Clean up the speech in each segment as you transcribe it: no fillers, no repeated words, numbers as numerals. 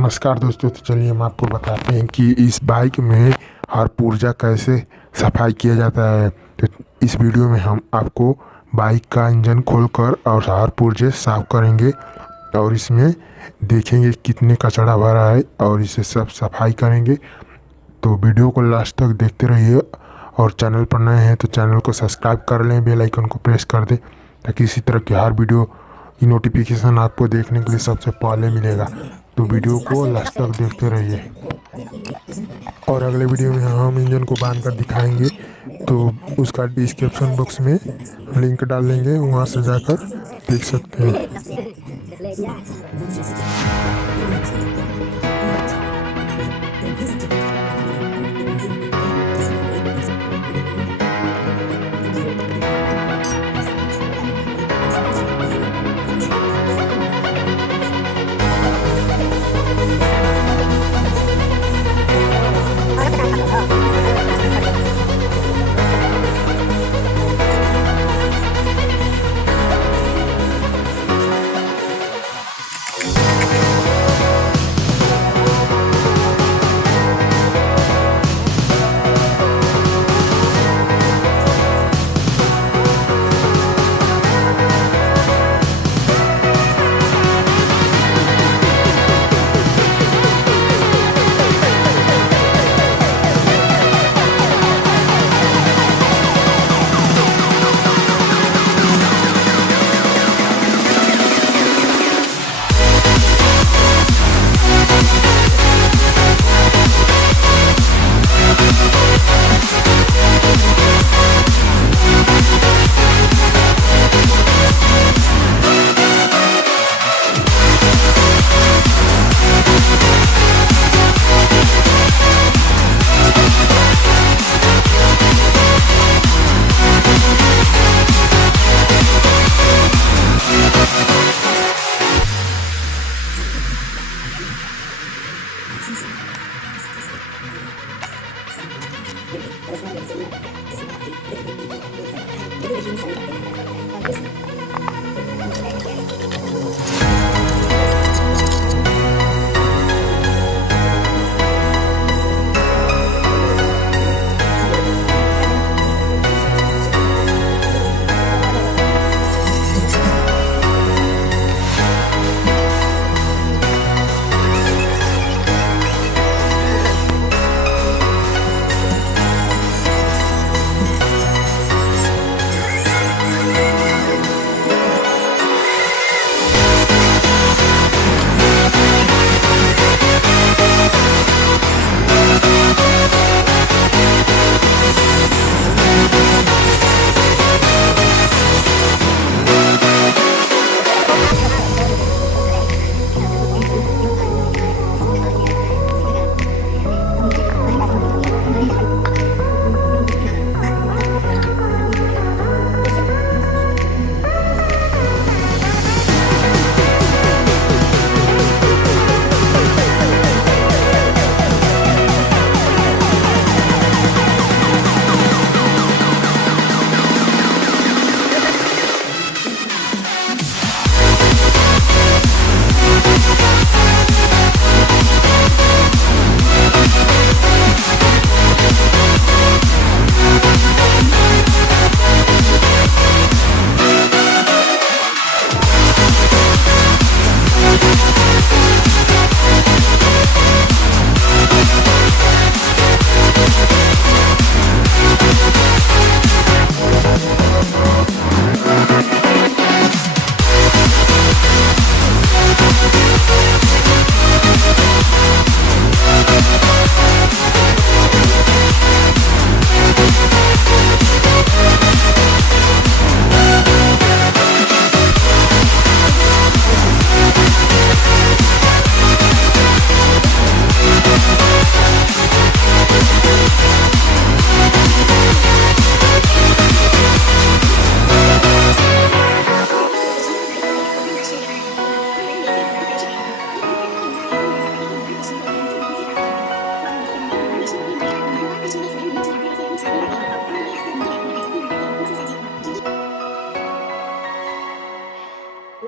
नमस्कार दोस्तों। तो चलिए हम आपको बताते हैं कि इस बाइक में हर पुर्जा कैसे सफाई किया जाता है। तो इस वीडियो में हम आपको बाइक का इंजन खोलकर और हर पुर्जे साफ करेंगे और इसमें देखेंगे कितने कचरा भरा है और इसे सब सफाई करेंगे। तो वीडियो को लास्ट तक देखते रहिए और चैनल पर नए हैं तो चैनल को सब्सक्राइब कर लें, बेल आइकन को प्रेस कर दें ताकि इसी तरह की हर वीडियो की नोटिफिकेशन आपको देखने के लिए सबसे पहले मिलेगा। तो वीडियो को लास्ट तक देखते रहिए और अगले वीडियो में हम इंजन को बांध कर दिखाएंगे। तो उसका डिस्क्रिप्शन बॉक्स में लिंक डाल देंगे, वहाँ से जाकर देख सकते हैं।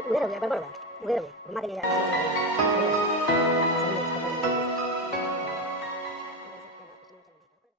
उधर हो गया, गड़बड़ हो गया, उधर हो गया, घुमा के ले जा रहा है।